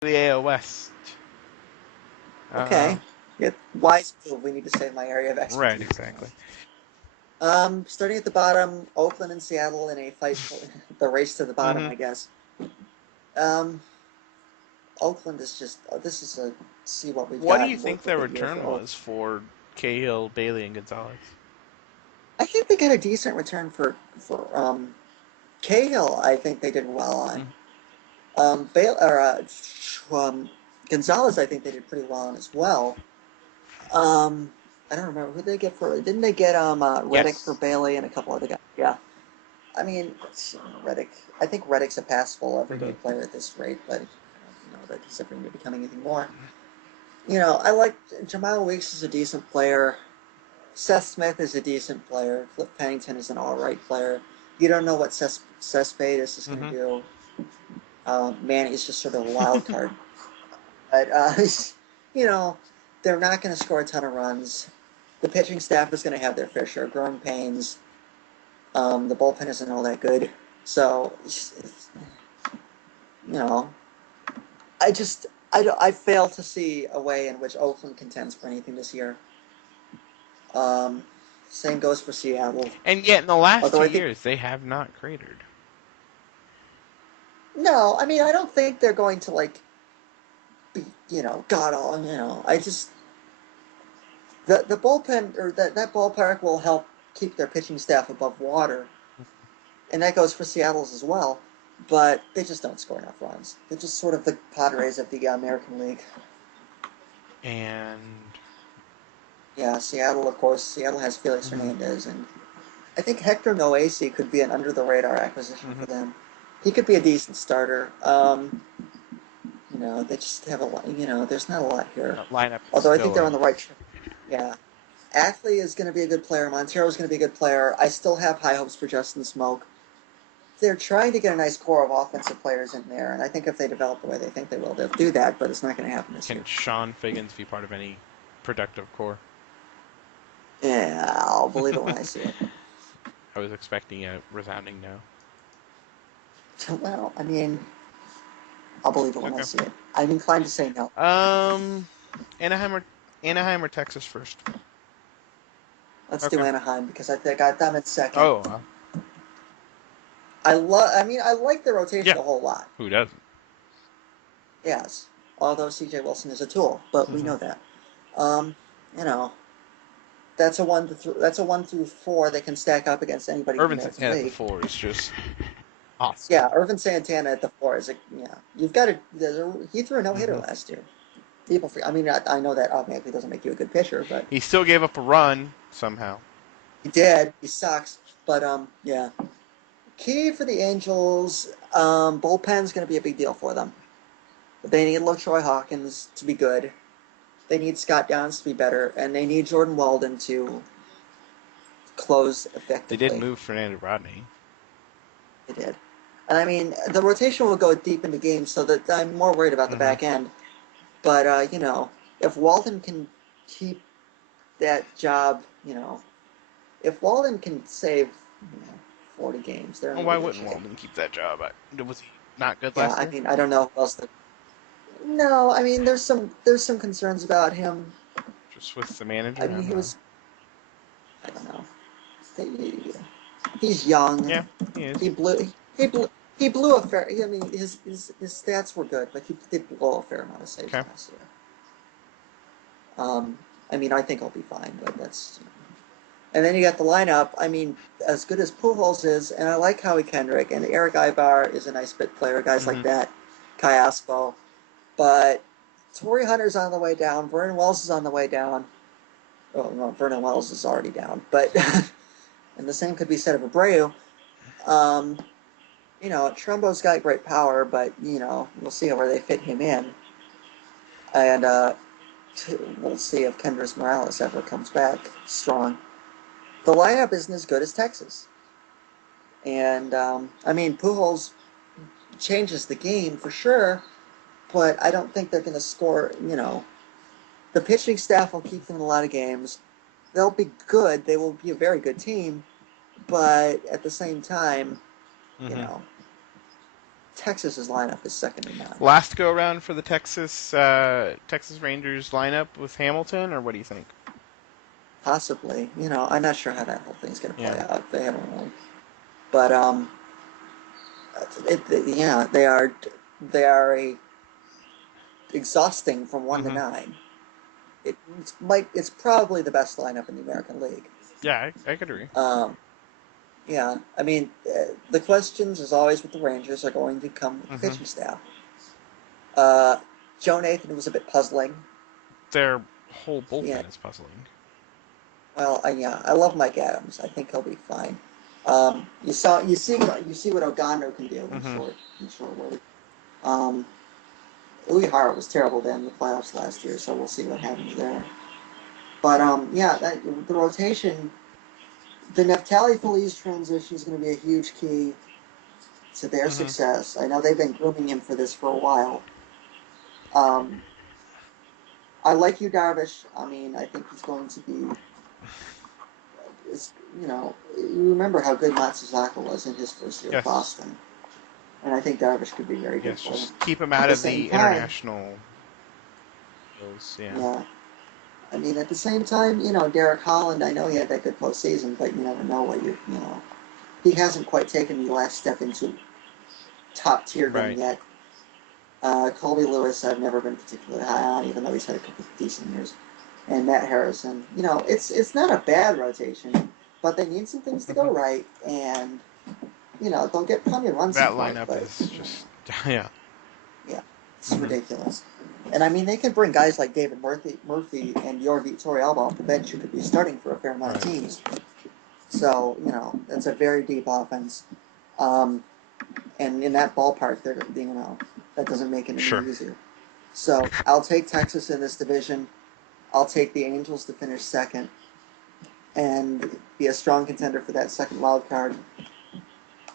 the AL West. Okay. Yeah, wise move. We need to save my area of Right, expertise. exactly. Starting at the bottom, Oakland and Seattle in a fight for the race to the bottom, Hmm. I guess. Um, Oakland is just this is a see what we've What do got you and think work their with it year for return Oakland. was for Cahill, Bailey, and Gonzalez? I think they got a decent return for Cahill. I think they did well on. Mm-hmm. Bale or um, Gonzalez. I think they did pretty well on as well. Um, I don't remember who they get for. Didn't they get Reddick for Yes. Bailey and a couple other guys? Yeah. I mean, Reddick. I think Reddick's a passable everyday Hmm. player at this rate, but I don't know that he's ever going to become anything more. I like Jamal Weeks is a decent player. Seth Smith is a decent player. Flip Pennington is an all right player. You don't know what Seth Spadis is going to Hmm. do. Manny's just sort of a wild card. But, you know, they're not going to score a ton of runs. The pitching staff is going to have their fair share of growing pains. The bullpen isn't all that good. So, you know, I just, I fail to see a way in which Oakland contends for anything this year. Um, Same goes for Seattle. And yet, in the last Although two I think, years, they have not cratered. no, I mean, I don't think they're going to, like, be, god all, I just, the bullpen, or that ballpark will help keep their pitching staff above water. And that goes for Seattle's as well. But they just don't score enough runs. They're just sort of the Padres of the American League. And Yeah, Seattle, of course. Seattle has Felix hmm Hernandez, and I think Hector Noesi could be an under the radar acquisition hmm for them. He could be a decent starter. They just have a lot. There's not a lot here. lineup is Although I think still they're on the right track. Yeah, Ackley is going to be a good player. Montero is going to be a good player. I still have high hopes for Justin Smoke. They're trying to get a nice core of offensive players in there, and I think if they develop the way they think they will, they'll do that. But it's not going to happen this Can year. Sean Figgins be part of any productive core? Yeah, I'll believe it when I see it. I was expecting a resounding no. Well, I mean, I'll believe it when I Okay. see it. I'm inclined to say no. Um, Anaheim or Anaheim or Texas first? Let's do Okay. Anaheim because I think I got them in second. Oh, I like the rotation yeah. a whole lot. Who doesn't? Yes, although C.J. Wilson is a tool, but we Hmm. know that. Um, you know, that's a 1 through 4 that can stack up against anybody in the Irvin American Santana at the League. four is just awesome. Yeah, Irvin Santana at the 4 is a yeah. You've got to. He threw a no hitter Hmm. last year. I mean, I know that automatically doesn't make you a good pitcher, but He still gave up a run somehow. he did. He sucks, but yeah. Key for the Angels, bullpen's going to be a big deal for them. They need LaTroy Hawkins to be good. They need Scott Downs to be better, and they need Jordan Walden to close They did effectively. move Fernando Rodney. They did. And I mean, the rotation will go deep into games, so that I'm more worried about the Hmm. back end. But, if Walden can keep that job, if Walden can save, 40 games, they're in Well, really why good wouldn't shape. Walden keep that job? Was he not good Yeah, last I year? mean, I don't know who else. No, I mean, there's some concerns about him. Just with the I manager? I mean, don't he know. was, I don't know. He, he's young. Yeah, he is. He blew. He blew. He blew a fair. I mean, his stats were good, but he did blow a fair amount of saves Okay. last year. I mean, I think I'll be fine, but that's. And then you got the lineup. I mean, as good as Pujols is, and I like Howie Kendrick, and Eric Ibar is a nice bit player. Guys Hmm. like that, Kai Aspo, but Torrey Hunter's on the way down. Vernon Wells is on the way down. Oh no, Vernon Wells is already down, but and the same could be said of Abreu. Um, Trumbo's got great power, but we'll see where they fit him in, and we'll see if Kendrys Morales ever comes back strong. The lineup isn't as good as Texas, and I mean Pujols changes the game for sure, but I don't think they're going to score. The pitching staff will keep them in a lot of games. They'll be good. They will be a very good team, but at the same time, you Hmm. know, Texas's lineup is second to none. Last go around for the Texas Rangers lineup with Hamilton, or what do you think? Possibly. I'm not sure how that whole thing's going to play Yeah. out. They haven't really. But yeah, they are exhausting from 1 to 9. It's probably the best lineup in the American League. Yeah, I could agree. Yeah, I mean, the questions, as always with the Rangers, are going to come with the pitching staff. Joe Nathan was a bit puzzling. Their whole Yeah. bullpen is puzzling. Well, I love Mike Adams. I think he'll be fine. You see what Ogando can do in short work. Uehara was terrible then in the playoffs last year, so we'll see what happens there. But the rotation, the Neftali Feliz transition is going to be a huge key to their success. I know they've been grooming him for this for a while. I like you, Darvish. I mean, I think he's going to be. You remember how good Matsuzaka was in his first year at Boston, and I think Darvish could be very good for him. Just keep him out of the international. Yeah. I mean, at the same time, Derek Holland, I know he had that good postseason, but you never know what he hasn't quite taken the last step into top tier game yet. Colby Lewis, I've never been particularly high on, even though he's had a couple of decent years. And Matt Harrison, it's not a bad rotation, but they need some things to go right, and they'll get plenty of runs. That lineup is just Yeah, it's ridiculous. And I mean, they can bring guys like David Murphy and Yorvi Torrealba off the bench who could be starting for a fair amount of teams. So that's a very deep offense. And in that ballpark, that doesn't make it any easier. So I'll take Texas in this division. I'll take the Angels to finish second and be a strong contender for that second wild card.